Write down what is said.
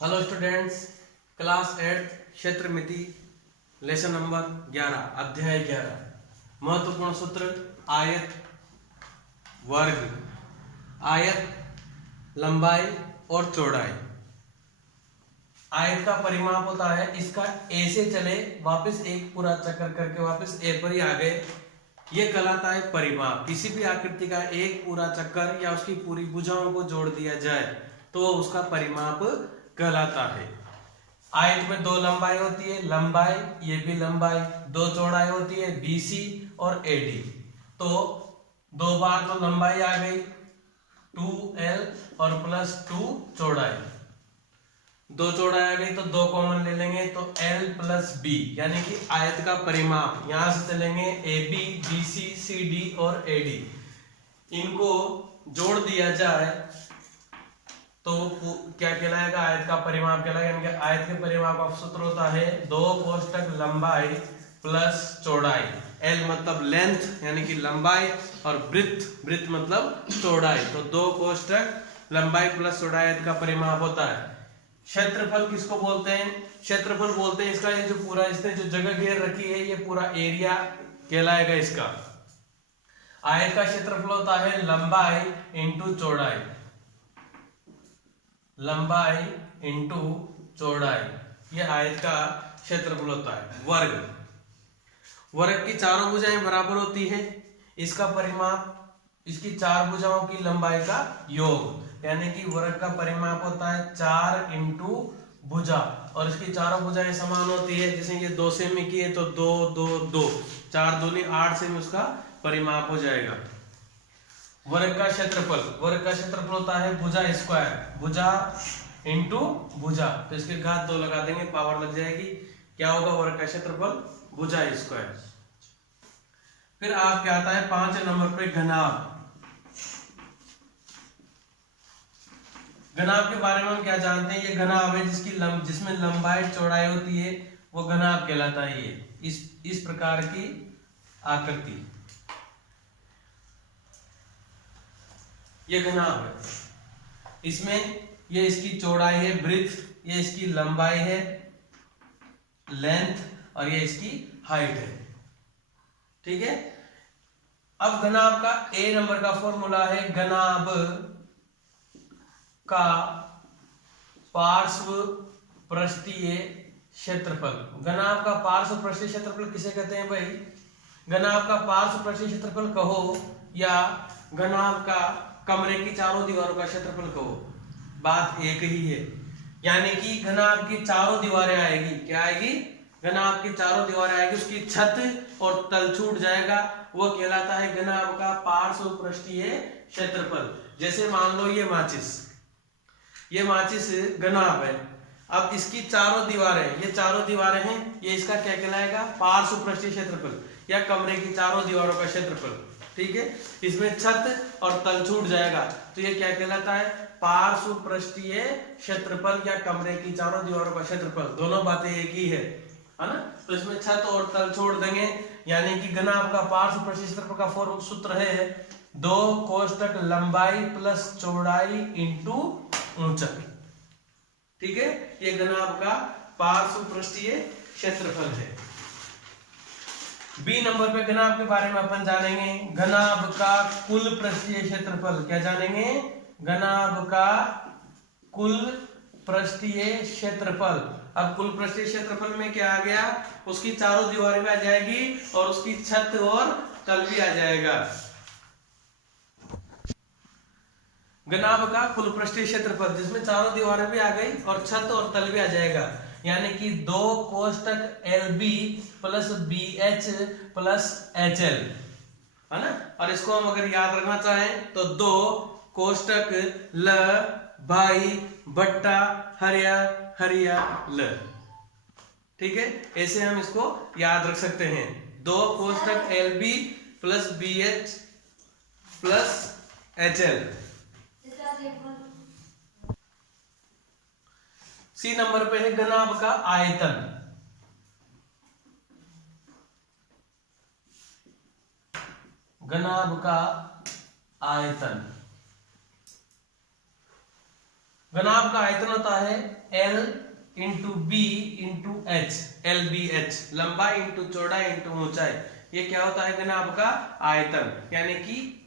Hello students, class 8 क्षेत्र मिति lesson number 11 अध्याय 11 महत्वपूर्ण सूत्र आयत वर्ग आयत लंबाई और चौड़ाई। आयत का परिमाप होता है इसका ए से चले वापस एक पूरा चक्कर करके वापस ए पर ही आ गए, ये कहलाता है परिमाप। किसी भी आकृति का एक पूरा चक्कर या उसकी पूरी भुजाओं को जोड़ दिया जाए तो उसका परिमाप कहलाता है। आयत में दो लंबाई होती है, लंबाई ये भी लंबाई, दो चौड़ाई होती है बीसी और एडी। तो दो बार तो लंबाई आ गई 2L और प्लस 2 चौड़ाई, दो चौड़ाई आ गई तो दो कॉमन ले लेंगे तो L प्लस बी, यानी कि आयत का परिमाप यहां से चलेंगे AB BC CD और AD, इनको जोड़ दिया जाए तो क्या कहलाएगा, आयत का परिमाप कहलाएगा। यानी कि आयत के परिमाप का सूत्र होता है दो कोष्टक लंबाई प्लस चौड़ाई, L मतलब लेंथ यानी कि लंबाई और ब्रिथ मतलब चौड़ाई, तो दो कोष्टक लंबाई प्लस चौड़ाई आयत का परिमाप होता है। क्षेत्रफल किसको बोलते हैं? क्षेत्रफल बोलते हैं इसका ये जो पूरा इसने जो जगह घेर रखी है ये पूरा एरिया कहलाएगा इसका। आयत का क्षेत्रफल होता है लंबाई इंटू चौड़ाई, लंबाई इंटू चौड़ाई, ये आयत का क्षेत्रफल होता है। वर्ग की चारों भुजाएं बराबर होती है, इसका परिमाप इसकी चार भुजाओं की लंबाई का योग, यानी कि वर्ग का परिमाप होता है 4 इंटू भुजा, और इसकी चारों भुजाएं समान होती है। जैसे ये 2 सेमी की है तो 2 2 2 4 दूनी 8 सेमी उसका परिमाप हो जाएगा। वर्ग का क्षेत्रफल होता है भुजा स्क्वायर, भुजा इंटू भुजा, तो इसके घात 2 लगा देंगे, पावर लग जाएगी, क्या होगा वर्ग का क्षेत्रफल भुजा स्क्वायर। फिर आपके आता है 5 नंबर पे घनाभ। घनाभ के बारे में हम क्या जानते हैं? ये घनाभ है जिसमें लंबाई चौड़ाई होती है, वो घनाभ कहलाता है। ये इस प्रकार की आकृति ये घनाभ है, इसमें ये इसकी चौड़ाई है ब्रिथ, ये इसकी लंबाई है लेंथ, और ये इसकी हाइट है। ठीक है। अब घनाभ का ए नंबर का फॉर्मूला है घनाभ का पार्श्व पृष्ठीय क्षेत्रफल। घनाभ का पार्श्व पृष्ठीय क्षेत्रफल किसे कहते हैं भाई? घनाभ का पार्श्व पृष्ठीय क्षेत्रफल कहो या घनाभ का कमरे की चारों दीवारों का क्षेत्रफल कहो, बात एक ही है। यानी कि घनाभ की चारों दीवारें आएगी, क्या आएगी? घनाभ की चारों दीवारें आएगी, उसकी छत और तल छूट जाएगा, वो कहलाता है घनाभ का पार्श्व पृष्ठीय क्षेत्रफल। जैसे मान लो ये माचिस घनाभ है, अब इसकी चारों दीवारें, ये चारों दीवारें हैं, ये इसका क्या कहलाएगा? पार्श्व पृष्ठीय क्षेत्रफल या कमरे की चारों दीवारों का क्षेत्रफल। ठीक है, इसमें छत और तल छूट जाएगा तो ये क्या कहलाता है? पार्श्व पृष्ठीय क्षेत्रफल या कमरे की चारों दीवारों का क्षेत्रफल, दोनों बातें एक ही है ना। तो इसमें छत और तल छोड़ देंगे, यानी कि घनाभ का पार्श्व पृष्ठीय क्षेत्रफल का फॉर्मूला सूत्र है दो कोष्टक लंबाई प्लस चौड़ाई इंटू ऊंचाई। ठीक है, ये घनाभ का पार्श्व पृष्ठीय क्षेत्रफल है। बी नंबर पे घनाभ के बारे में अपन जानेंगे घनाभ का कुल पृष्ठीय क्षेत्रफल। क्या जानेंगे? घनाभ का कुल पृष्ठीय क्षेत्रफल। अब कुल पृष्ठीय क्षेत्रफल में क्या आ गया? उसकी चारों दीवारें भी आ जाएगी और उसकी छत और तल भी आ जाएगा। घनाभ का कुल पृष्ठीय क्षेत्रफल जिसमें चारों दीवारें भी आ गई और छत और तल भी आ जाएगा, यानी कि दो कोष्टक LB plus BH plus HL, है ना। और इसको हम अगर याद रखना चाहें तो दो कोष्टक ल भाई बट्टा हरिया हरिया ल। ठीक है, ऐसे हम इसको याद रख सकते हैं, दो कोष्टक LB plus BH plus HL। C number पे है घनाभ का आयतन। घनाभ का आयतन घनाभ का आयतन होता है L into B into H, L B H, लंबाई इंटू चौड़ाई इंटू ऊंचाई। ये क्या होता है घनाभ का आयतन, यानी कि